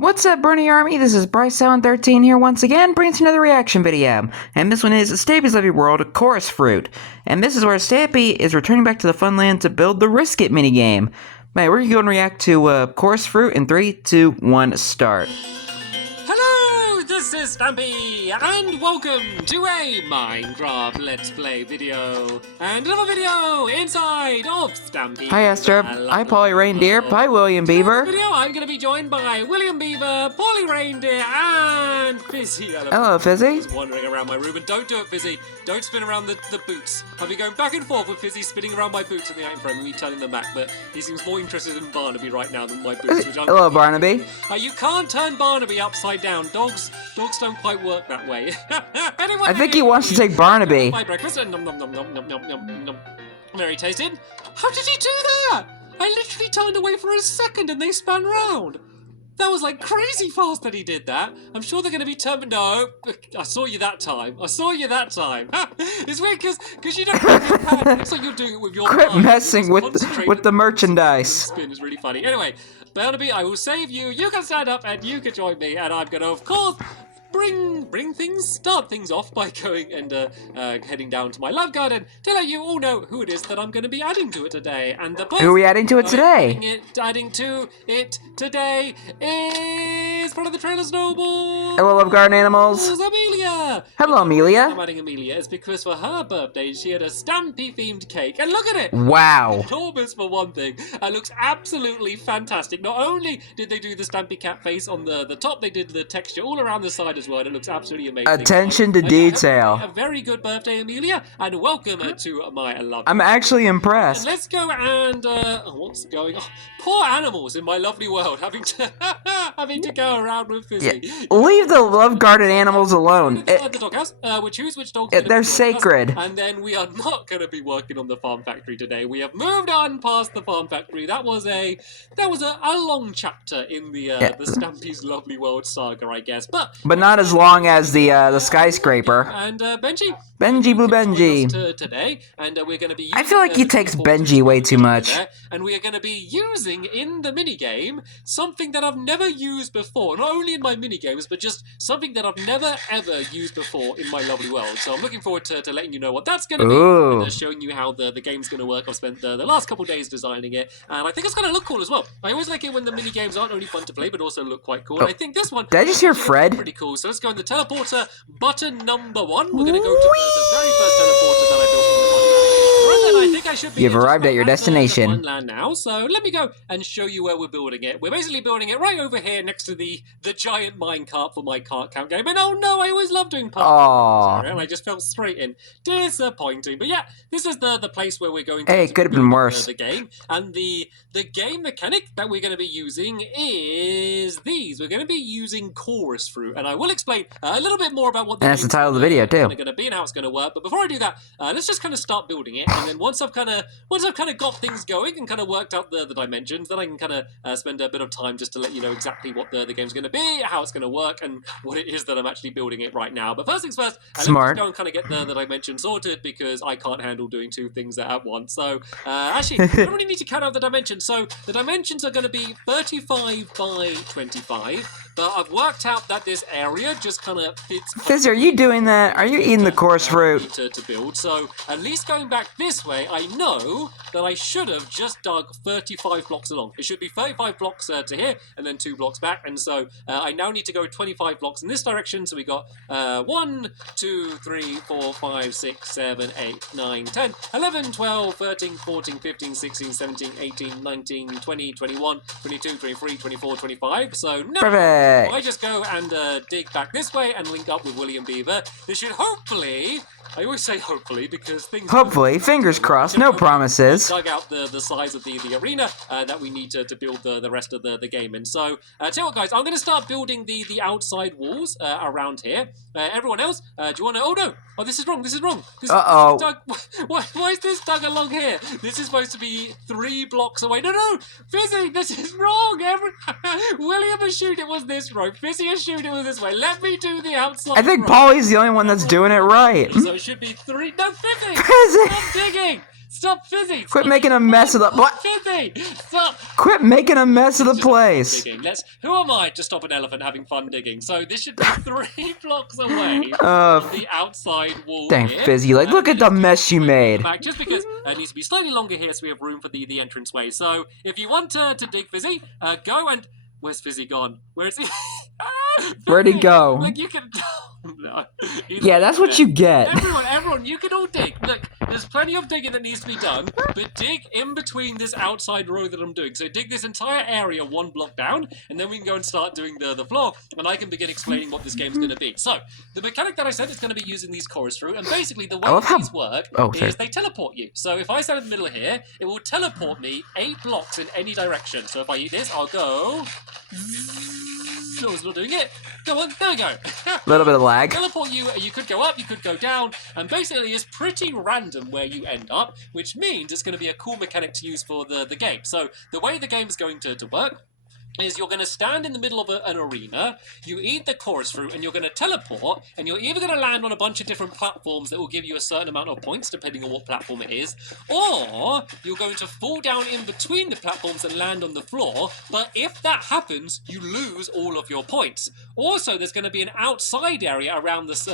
What's up, Bernie Army? This is BryceAllen13 here once again, bringing us another reaction video. And this one is Stampy's Lovely World Chorus Fruit. And this is where Stampy is returning back to the Funland to build the Risk It minigame. Man, we're going to go and react to Chorus Fruit in 3, 2, 1, start. Hello, this is Stampy, and welcome to a Minecraft Let's Play video. And another video inside of Stampy. Hi, Esther. Hi, Polly Reindeer. Hi, William Beaver. In this video, I'm going to be joined by William Beaver, Polly Reindeer, and Fizzy. Hello, Fizzy. Just wandering around my room, and don't do it, Fizzy. Don't spin around the boots. I'll be going back and forth with Fizzy spinning around my boots in the item frame and me turning them back, but he seems more interested in Barnaby right now than my boots. Which Hello, Barnaby. You can't turn Barnaby upside down. Dogs don't quite work that way. Anyway, I think he wants to take Barnaby. My breakfast. Nom, nom, nom, nom, nom, nom, nom, nom. Very tasty. How did he do that? I literally turned away for a second and they spun round. That was like crazy fast that he did that. I'm sure they're going to be turned. No, I saw you that time. I saw you that time. It's weird because you don't have your hand. It looks like you're doing it with your Quit mind. messing with the merchandise. Spin is really funny. Anyway, Barnaby, I will save you. You can stand up and you can join me. And I'm going to, of course, start things off by going and heading down to my love garden to let you all know who it is that I'm going to be adding to it today. And the person Who are we adding to it today? Adding to it today is part of the trailer Snowball. Hello, love garden animals. Amelia. Hello, Amelia. I'm adding Amelia is because for her birthday she had a Stampy themed cake, and look at it. Wow. Enormous for one thing. It looks absolutely fantastic. Not only did they do the Stampy cat face on the top, they did the texture all around the side as well. It looks absolutely amazing. Attention to detail. A very good birthday, Amelia, and welcome to my love. I'm actually impressed. And let's go and what's going on? Poor animals in my lovely world having to go around with Fizzy. Yeah. Leave the love garden animals alone. The doghouse. We choose which dogs. They're sacred. And then we are not going to be working on the farm factory today. We have moved on past the farm factory. That was a long chapter in the Stampy's Lovely World saga, I guess. But not as long as the skyscraper. And Benji. Benji Boo Benji. Today, and we're going to be. I feel like he takes Benji way too much. And we are going to be using in the minigame something that I've never used before. Not only in my minigames, but just something that I've never ever used before in my lovely world. So I'm looking forward to letting you know what that's going to be, and showing you how the game's going to work. I've spent the last couple days designing it, and I think it's going to look cool as well. I always like it when the minigames aren't only fun to play, but also look quite cool. And I think this one. Did I just hear Fred? Pretty cool. So let's go in the teleporter button number 1. We're going to go to the very first teleporter that I built in the Funland. And then I think I should be. You've arrived at your destination. Funland now. So let me go and show you where we're building it. We're basically building it right over here next to the giant minecart for my cart count game. And oh no, I always love doing parts. And I just fell straight in. Disappointing. But yeah, this is the place where we're going to. Hey, it could have been worse. The game, and the game mechanic that we're going to be using is these. We're going to be using Chorus Fruit, and I will explain a little bit more about what. And that's the title of the video too. Going to be and how it's going to work. But before I do that, let's just kind of start building it, and then once I've kind of got things going and kind of worked out the dimensions, then I can kind of spend a bit of time just to let you know exactly what the game's going to be, how it's going to work, and what it is that I'm actually building it right now. But first things first, Smart. let's go and kind of get the dimensions sorted because I can't handle doing 2 things at once. So actually, I don't really need to count out the dimensions. So the dimensions are going to be 35 by 25. But I've worked out that this area just kind of fits. Fizzy, are you doing that? Are you eating the Chorus Fruit? To build. So at least going back this way, I know that I should have just dug 35 blocks along. It should be 35 blocks to here and then 2 blocks back. And so I now need to go 25 blocks in this direction. So we got 1, 2, 3, 4, 5, 6, 7, 8, 9, 10, 11, 12, 13, 14, 15, 16, 17, 18, 19, 20, 21, 22, 23, 24, 25. So now I just go and dig back this way and link up with William Beaver. This should hopefully. I always say hopefully because things. Hopefully, fingers crossed, no promises. Dug out the size of the arena that we need to build the rest of the game in. So, tell you what, guys, I'm going to start building the outside walls around here. Everyone else, do you want to? Oh no! Oh, this is wrong. This is wrong. Why is this dug along here? This is supposed to be 3 blocks away. No, Fizzy, this is wrong. William assumed it was this road. Fizzy assumed it was this way. Let me do the outside. I think Polly's the only one that's doing it right. So it should be 3. No, Fizzy! Stop digging! Stop, Fizzy! Quit making a mess of the... What? Fizzy! Stop! Quit making a mess of the place. Digging. Who am I to stop an elephant having fun digging? So this should be 3 blocks away Uh, from the outside wall Dang, here. Fizzy, like, look at the mess you made. Back, just because it needs to be slightly longer here so we have room for the entranceway. So if you want to dig, Fizzy, go and... Where's Fizzy gone? Where is he? Where'd he go? Like, you can... No. Yeah, that's what you get. Everyone, you can all dig. Look, there's plenty of digging that needs to be done, but dig in between this outside row that I'm doing. So dig this entire area 1 block down, and then we can go and start doing the floor, and I can begin explaining what this game's going to be. So, the mechanic that I said is going to be using these chorus fruit, and basically the way these work is they teleport you. So if I stand in the middle here, it will teleport me 8 blocks in any direction. So if I eat this, I'll go... No, it's not doing it. Go on, there we go. A little bit of lag. Teleport you, you could go up, you could go down, and basically it's pretty random where you end up, which means it's going to be a cool mechanic to use for the game. So the way the game is going to work is you're going to stand in the middle of an arena, you eat the chorus fruit, and you're going to teleport, and you're either going to land on a bunch of different platforms that will give you a certain amount of points, depending on what platform it is, or you're going to fall down in between the platforms and land on the floor, but if that happens, you lose all of your points. Also, there's going to be an outside area around this...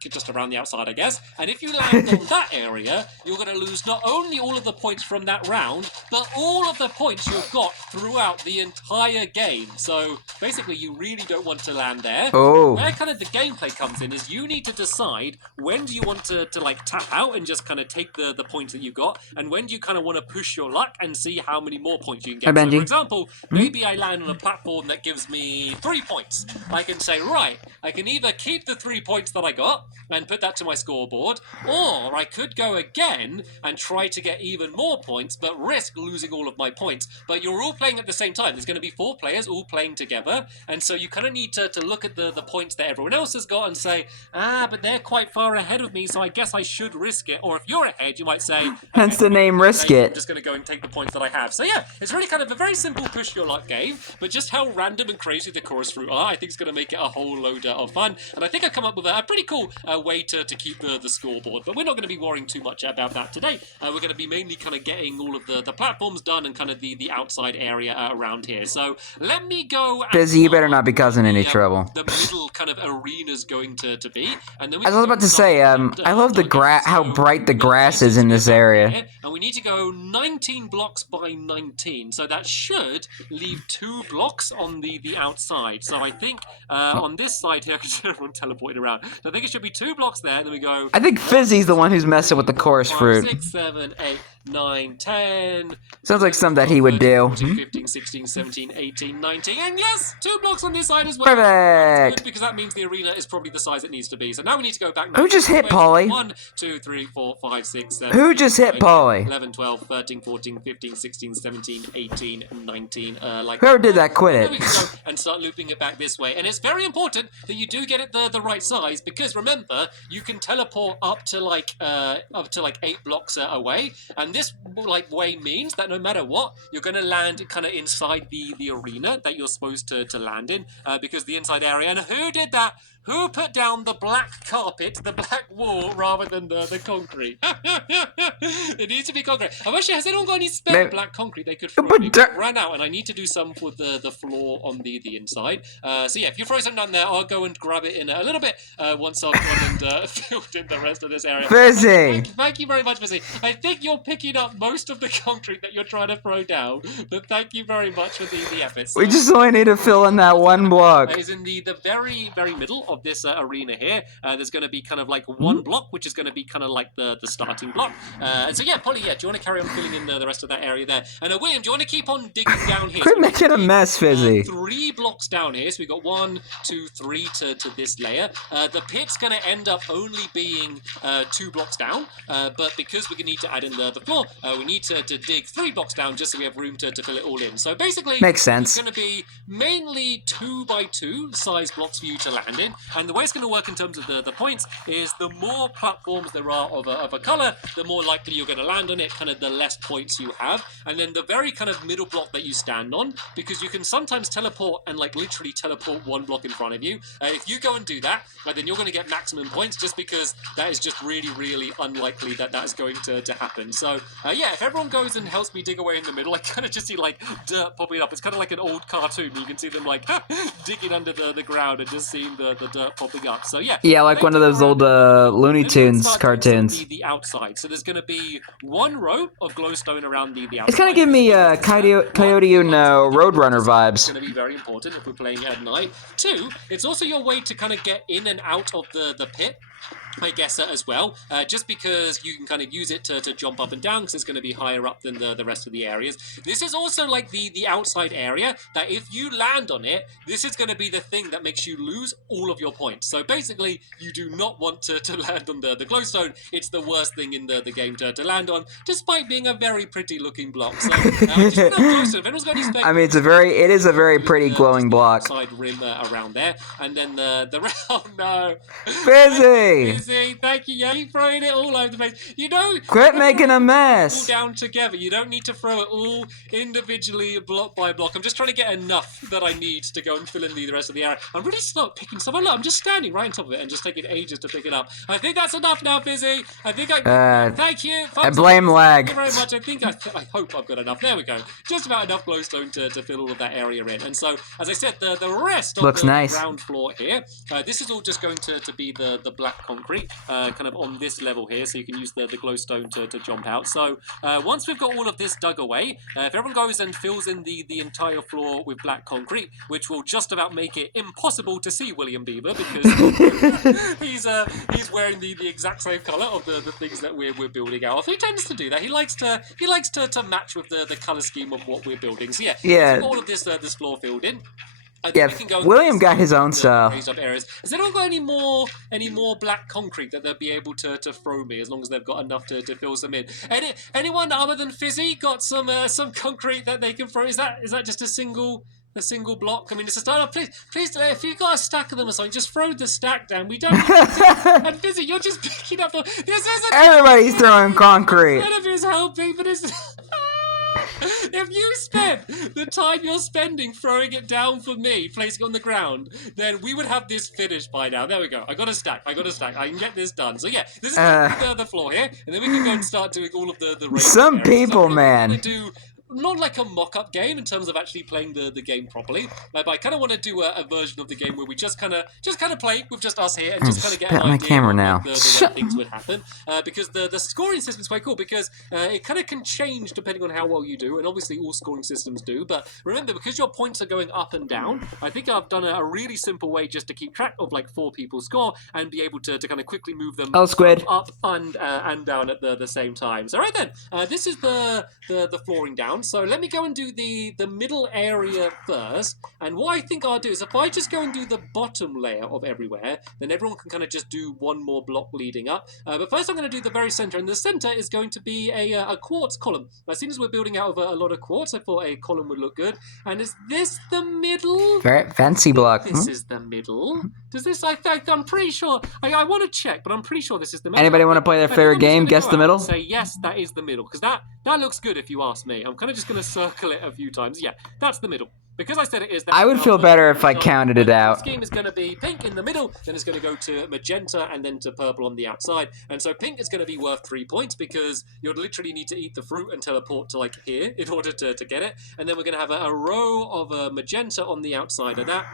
just around the outside, I guess. And if you land on that area, you're going to lose not only all of the points from that round, but all of the points you've got throughout the entire game. So basically, you really don't want to land there. Oh. Where kind of the gameplay comes in is you need to decide when do you want to like tap out and just kind of take the points that you got, and when do you kind of want to push your luck and see how many more points you can get. So for example, maybe I land on a platform that gives me 3 points. I can say, right, I can either keep the 3 points that I got and put that to my scoreboard, or I could go again and try to get even more points, but risk losing all of my points. But you're all playing at the same time. There's going to be 4 players all playing together, and so you kind of need to look at the points that everyone else has got and say, but they're quite far ahead of me, so I guess I should risk it. Or if you're ahead, you might say... Hence the name Risk It. I'm just going to go and take the points that I have. So yeah, it's really kind of a very simple push your luck game, but just how random and crazy the chorus fruit are, I think is going to make it a whole load of fun. And I think I've come up with a pretty cool way to keep the scoreboard, but we're not going to be worrying too much about that today. We're going to be mainly kind of getting all of the platforms done and kind of the outside area around here. So let me go... Fizzy, you better not be causing any trouble. The middle kind of arena's going to be. And then I was about to say, I love how bright the grass is in this area. And we need to go 19 blocks by 19, so that should leave 2 blocks on the outside. So I think on this side here, because everyone teleported around, so I think it should be 2 blocks there, and then we go... I think Fizzy's the one who's messing with the chorus fruit. 5, 6, 7, 8, 9, 10... Sounds like something that he would do. 14, 15, 16, 17, 18, 19, and yes, 2 blocks on this side as well. Perfect! Good, because that means the arena is probably the size it needs to be. So now we need to go back... Who just hit Polly? 1, 2, 3, 4, 5, 6, 7... Who just hit Polly? 11, 12, 13, 14, 15, 16, 17, 18, 19, like... Whoever did that, quit Then we it. can go and start looping it back this way. And it's very important that you do get it the right size, because remember, you can teleport up to like 8 blocks away, and this like way means that no matter what, you're going to land kind of inside the arena that you're supposed to land in, because the inside area. And who did that? Who put down the black carpet, the black wall, rather than the concrete? It needs to be concrete. I wish, has anyone got any spare black concrete they could throw? We ran out, and I need to do some for the floor on the inside. So yeah, if you throw some down there, I'll go and grab it in a little bit once I've gone and filled in the rest of this area. Fizzy! Thank you very much, Fizzy. I think you're picking up most of the concrete that you're trying to throw down, but thank you very much for the efforts. We just only need to fill in that one block. Is in the very, very middle of this arena here. There's going to be kind of like 1 block, which is going to be kind of like the starting block. So yeah, Polly, yeah, do you want to carry on filling in the rest of that area there? And William, do you want to keep on digging down here? Quit making a mess, Fizzy. 3 blocks down here, so we've got 1, 2, 3 to this layer. The pit's going to end up only being 2 blocks down, but because we're going to need to add in the floor, we need to dig 3 blocks down just so we have room to fill it all in. So basically, makes sense. It's going to be mainly 2 by 2 size blocks for you to land in. And the way it's going to work in terms of the points is the more platforms there are of a color, the more likely you're going to land on it, kind of the less points you have. And then the very kind of middle block that you stand on, because you can sometimes teleport and like literally teleport one block in front of you. If you go and do that, then you're going to get maximum points, just because that is just really, really unlikely that is going to happen. So yeah, if everyone goes and helps me dig away in the middle, I kind of just see like dirt popping up. It's kind of like an old cartoon. You can see them like digging under the ground and just seeing the dirt popping up. So yeah. Yeah, like one of those old Looney Tunes cartoons. The outside. So there's going to be one row of glowstone around the outside. It's kind of giving me Coyote Uno Roadrunner vibes. It's going to be very important if we're playing at night. 2, it's also your way to kind of get in and out of the pit, I guess, as well, just because you can kind of use it to jump up and down, because it's going to be higher up than the rest of the areas. This is also like the outside area, that if you land on it, this is going to be the thing that makes you lose all of your points. So basically, you do not want to land on the glowstone. It's the worst thing in the game to land on, despite being a very pretty looking block. So just glowstone. If anyone's got any I mean, it is a very pretty glowing block. Side rim around there, and then the oh no, Fizzy. Thank you. Yeah, keep throwing it all over the place. You know, quit making a mess. All down together. You don't need to throw it all individually, block by block. I'm just trying to get enough that I need to go and fill in the rest of the area. I'm really slow at picking stuff up. Look, I'm just standing right on top of it and just taking ages to pick it up. I think that's enough now, Fizzy. I think I. Thank you. I blame lag. Thank you very much. I hope I've got enough. There we go. Just about enough glowstone to fill all of that area in. And so, as I said, the rest of looks the nice. ground floor here. This is all just going to be the black concrete. Kind of on this level here, so you can use the glowstone to jump out. So once we've got all of this dug away, if everyone goes and fills in the entire floor with black concrete, which will just about make it impossible to see William Beaver, because he's wearing the exact same colour of the things that we're building out of. He tends to do that. He likes to match with the colour scheme of what we're building. So yeah. All of this floor filled in. Yeah, William got his own style. Has anyone got any more black concrete that they'll be able to throw me, as long as they've got enough to fill some in? Anyone other than Fizzy got some concrete that they can throw? Is that just a single block? I mean, it's a start. Please, if you've got a stack of them or something, just throw the stack down. We don't. And Fizzy, you're just picking up the. Everybody's throwing concrete. None of you is helping, but it's. If you spent the time you're spending throwing it down for me, placing it on the ground, then we would have this finished by now. There we go. I got a stack. I can get this done. So yeah, this is the floor here, and then we can go and start doing all of the some people, man. Not like a mock-up game in terms of actually playing the game properly, but I kind of want to do a version of the game where we just kind of play with just us here and just kind of get an idea my camera now. the way things would happen. Because the scoring system is quite cool, because it kind of can change depending on how well you do, and obviously all scoring systems do. But remember, because your points are going up and down, I think I've done a really simple way just to keep track of like 4 people's score and be able to kind of quickly move them up and down at the same time. So right then, this is the flooring down. So let me go and do the middle area first. And what I think I'll do is if I just go and do the bottom layer of everywhere, then everyone can kind of just do one more block leading up. But first I'm going to do the very center. And the center is going to be a quartz column. As soon as we're building out of a lot of quartz, I thought a column would look good. And is this the middle? Very fancy block. This is the middle. Does this? I'm pretty sure. I want to check, but I'm pretty sure this is the middle. Anybody want to play their favorite game? Guess the middle? Say yes, that is the middle, because that looks good if you ask me. I'm kind of just going to circle it a few times. Yeah, that's the middle. Because I said it is. I would feel better if I counted it out. This game is going to be pink in the middle, then it's going to go to magenta, and then to purple on the outside. And so pink is going to be worth 3 points, because you'll literally need to eat the fruit and teleport to like here in order to get it. And then we're going to have a row of magenta on the outside of that.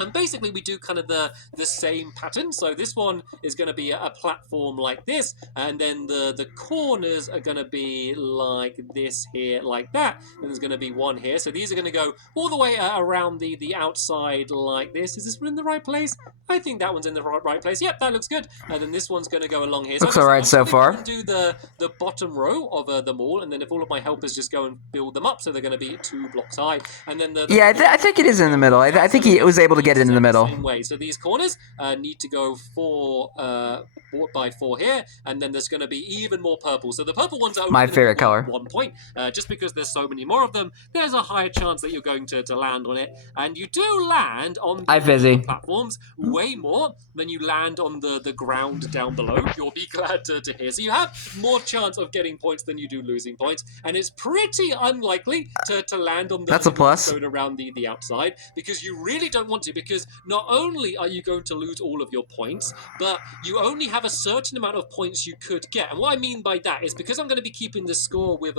And basically we do kind of the same pattern. So this one is going to be a platform like this, and then the corners are going to be like this here, like that. And there's going to be one here. So these are going to go all the way around the outside like this. Is this one in the right place? I think that one's in the right place. Yep, that looks good. And then this one's going to go along here. Looks all right so far. I'm going to do the bottom row of them all, and then if all of my helpers just go and build them up, so they're going to be 2 blocks high. And then I think it is in the middle. I think he was able to get it in the middle. Same way. So these corners need to go 4 by 4 here, and then there's going to be even more purple. So the purple ones are only My gonna favorite be color. 1 point. Just because there's so many more of them, there's a higher chance that you're going to land on it. And you do land on the platforms way more than you land on the ground down below. You'll be glad to hear. So you have more chance of getting points than you do losing points, and it's pretty unlikely to land on the That's a plus. going around the outside, because you really don't want to, because not only are you going to lose all of your points, but you only have a certain amount of points you could get. And what I mean by that is, because I'm going to be keeping the score with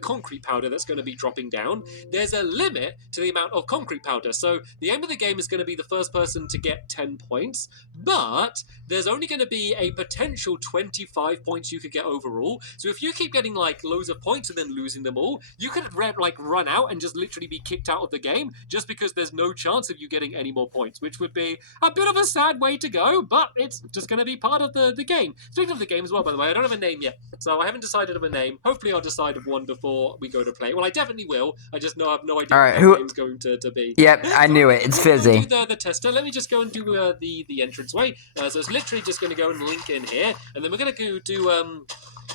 concrete powder that's going to be dropping down, there's a limit to the amount of concrete powder. So the aim of the game is going to be the first person to get 10 points, but there's only going to be a potential 25 points you could get overall. So if you keep getting like loads of points and then losing them all, you could like run out and just literally be kicked out of the game just because there's no chance of you getting any more points, which would be a bit of a sad way to go, but it's just going to be part of the game. Speaking of the game as well, by the way, I don't have a name yet, so I haven't decided of a name. Hopefully I'll decide of one before we go to play. Well, I definitely will. I just know I have no idea what the name's going to be. Yep, I knew it. It's Fizzy. Do the tester. Let me just go and do the entranceway. So it's literally just going to go and link in here, and then we're going to go do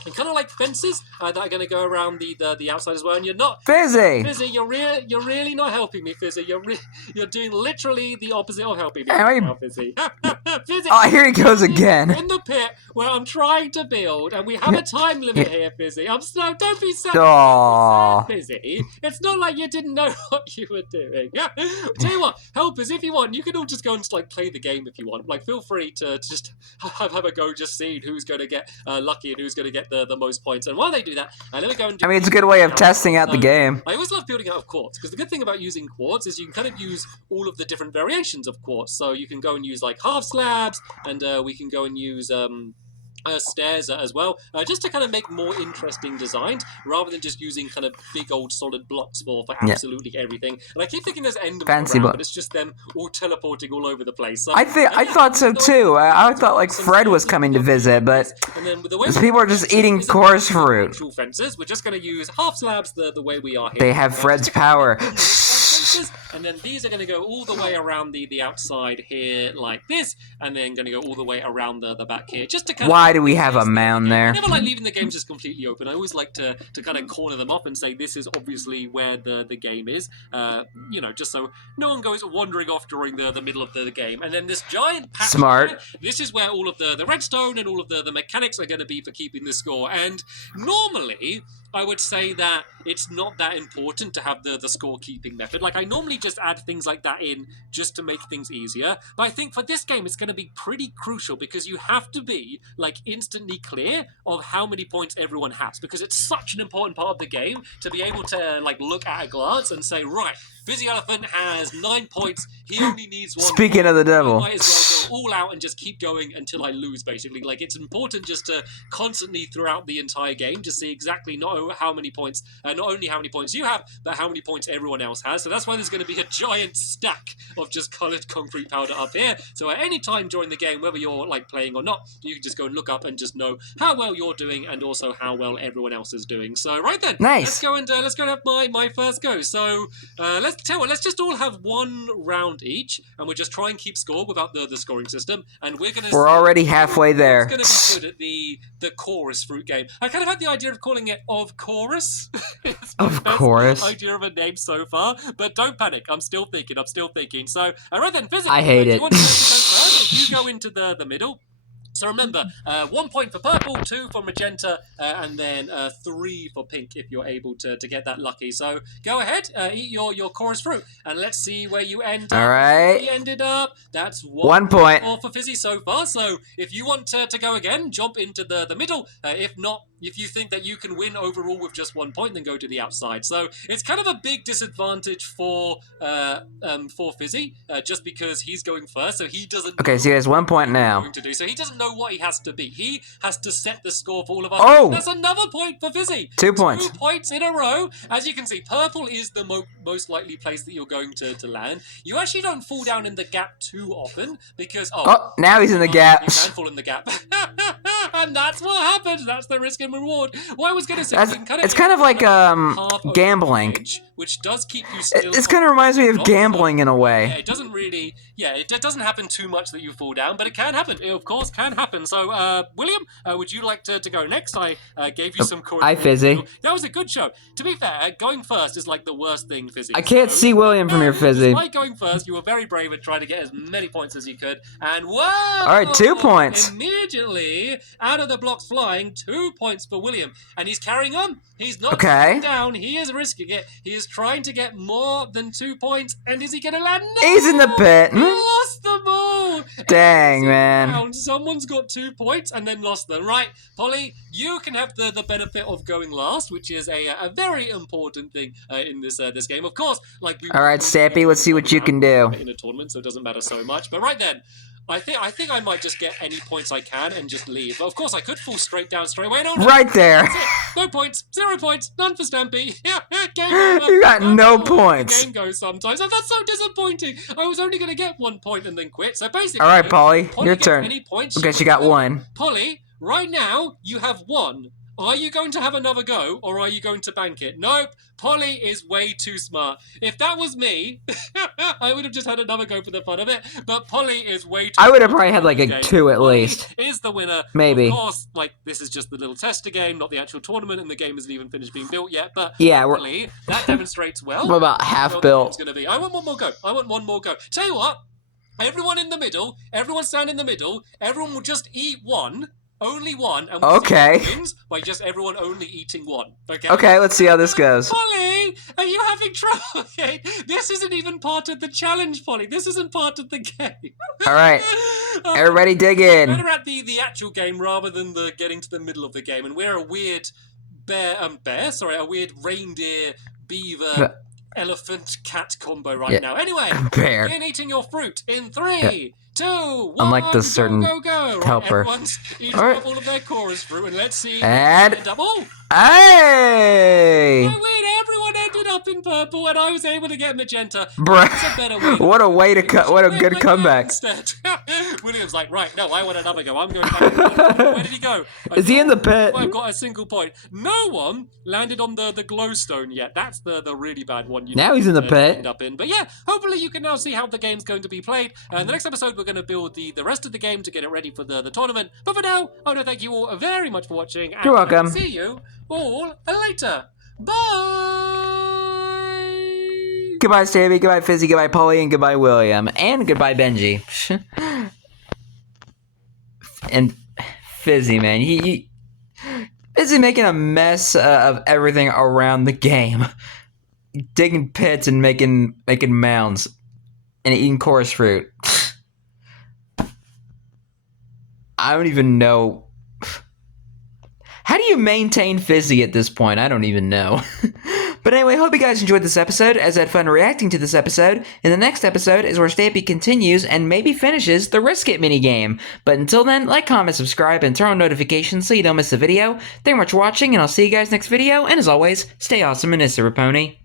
and kind of like fences that are going to go around the outside as well. And you're not Fizzy. You're really not helping me, Fizzy. You're doing literally the opposite of helping me right now, Fizzy. Fizzy. Oh, here he goes again. In the pit where I'm trying to build, and we have a time limit here, Fizzy. Don't be sad. Aww. Fizzy. It's not like you didn't know what you were doing. Tell you what, help us if you want. You can all just go and like play the game if you want. Like, feel free to just have a go, just seeing who's going to get lucky and who's going to get the most points. And while they do that, let me go and do... I mean, it's a good way of testing out the game. I always love building out of quartz, because the good thing about using quartz is you can kind of use all of the different variations of quartz. So you can go and use like half slabs, and we can go and use stairs as well, just to kind of make more interesting designs, rather than just using kind of big old solid blocks for absolutely everything. And I keep thinking there's end of the round, but it's just them all teleporting all over the place. So, I thought so too. I thought like Fred was coming to visit, but these people are just eating chorus fruit. Fences. We're just going to use half slabs the way we are here. They have Fred's power. And then these are going to go all the way around the outside here like this, and then going to go all the way around the back here, just to kind Why do we have a mound there? I never like leaving the games just completely open. I always like to kind of corner them off and say this is obviously where the game is, just so no one goes wandering off during the middle of the game. And then this giant patch here, this is where all of the redstone and all of the mechanics are going to be for keeping the score. And normally I would say that it's not that important to have the scorekeeping method. Like, I normally just add things like that in just to make things easier. But I think for this game, it's going to be pretty crucial, because you have to be, like, instantly clear of how many points everyone has, because it's such an important part of the game to be able to, like, look at a glance and say, right, Fizzy Elephant has 9 points. He only needs 1. Speaking of the devil, I might as well go all out and just keep going until I lose, basically. Like, it's important just to constantly, throughout the entire game, to see exactly not only how many points you have, but how many points everyone else has. So that's why there's going to be a giant stack of just coloured concrete powder up here. So at any time during the game, whether you're like playing or not, you can just go and look up and just know how well you're doing, and also how well everyone else is doing. So right then, let's go and have my first go. So let's just all have 1 round each, and we'll just try and keep score without the scoring system. And we're already halfway there. It's going to be good at the chorus fruit game. I kind of had the idea of calling it Of Chorus. Of course. Idea of a name so far, but don't panic. I'm still thinking. So, right then, physically, I hate it. You want to go first? You go into the middle. So remember, 1 point for purple, 2 for magenta, and then 3 for pink if you're able to get that lucky. So go ahead, eat your chorus fruit, and let's see where you end up. All right. You ended up. That's 1 point for Fizzy so far. So if you want to go again, jump into the middle. If not, if you think that you can win overall with just 1 point, then go to the outside. So it's kind of a big disadvantage for Fizzy, just because he's going first, so he doesn't. Okay, so he has 1 point now. So he doesn't know what he has to be. He has to set the score for all of us. Oh! That's another point for Fizzy. 2 points. 2 points in a row. As you can see, purple is the most likely place that you're going to land. You actually don't fall down in the gap too often, because now he's in the gap. You can fall in the gap. And that's what happens. That's the risk and reward. What I was going to say, it's kind of like gambling, which does keep you still. It kind of reminds me of gambling in a way. Yeah, it doesn't really yeah, it doesn't happen too much that you fall down, but it can happen. It, of course, can happen. So, William, would you like to go next? I gave you some chorus. Hi, Fizzy. That was a good show. To be fair, going first is like the worst thing, Fizzy. I can't see William from here, Fizzy. Despite going first, you were very brave and trying to get as many points as you could. And whoa! All right, 2 points. Immediately, out of the blocks flying, 2 points for William. And he's carrying on. He's not Okay. down. He is risking it. He is trying to get more than 2 points. And is he going to land? No! He's in the pit. He lost the ball. Dang, man. Someone's got 2 points and then lost them. Right, Polly, you can have the benefit of going last, which is a very important thing in this game. Of course, like we. All right, Stampy, let's see what you can do. In a tournament, so it doesn't matter so much. But right then, I think I might just get any points I can and just leave. Of course, I could fall straight down straight away. No, right there. No points, 0 points, none for Stampy. Game over. You got no points. The game goes sometimes. Oh, that's so disappointing. I was only going to get 1 point and then quit. So basically, all right, Polly, your gets turn. Any points Okay, she got 1. Polly, right now you have 1. Are you going to have another go, or are you going to bank it? Nope. Polly is way too smart. If that was me, I would have just had another go for the fun of it. But Polly is way too I would have probably had like a 2 at Polly least. is the winner. Maybe. Of course, like, this is just the little tester game, not the actual tournament, and the game isn't even finished being built yet. But yeah, hopefully, that demonstrates well. We're about half built. Gonna be. I want one more go. I want one more go. Tell you what, everyone in the middle, everyone stand in the middle, everyone will just eat 1. Only 1, and we'll see who wins by just everyone only eating 1. Okay. Okay, let's see how this goes. Polly, are you having trouble? Okay, this isn't even part of the challenge, Polly. This isn't part of the game. All right, everybody dig in. Better at the actual game rather than the getting to the middle of the game. And we're a weird a weird reindeer, beaver, elephant, cat combo right now. Anyway, bear. Begin eating your fruit in 3, 2, 1. Unlike the certain go. helper. Right, everyone's eating up all of their chorus fruit, and let's see. And double. Hey! So weird, everyone ended up in purple, and I was able to get magenta. Bruh, That's a better way. what a way to cut! What a good comeback. Instead. William's like, right, no, I want another go. I'm going back. Where did he go? Is he in the pit? I've got a single point. No one landed on the glowstone yet. That's the really bad one. Now he's in the pit. End up in. But yeah, hopefully you can now see how the game's going to be played. And the next episode, we're going to build the rest of the game to get it ready for the tournament. But for now, I want to thank you all very much for watching. And you're welcome. See you all later. Bye. Goodbye, Stampy. Goodbye, Fizzy. Goodbye, Polly. And goodbye, William. And goodbye, Benji. And Fizzy, man. He Fizzy making a mess of everything around the game. Digging pits and making mounds. And eating chorus fruit. I don't even know. How do you maintain Fizzy at this point? I don't even know. But anyway, hope you guys enjoyed this episode, as I had fun reacting to this episode. And the next episode is where Stampy continues and maybe finishes the Risk It minigame. But until then, like, comment, subscribe, and turn on notifications so you don't miss a video. Thank you much for watching, and I'll see you guys next video. And as always, stay awesome and Mr. Raponi.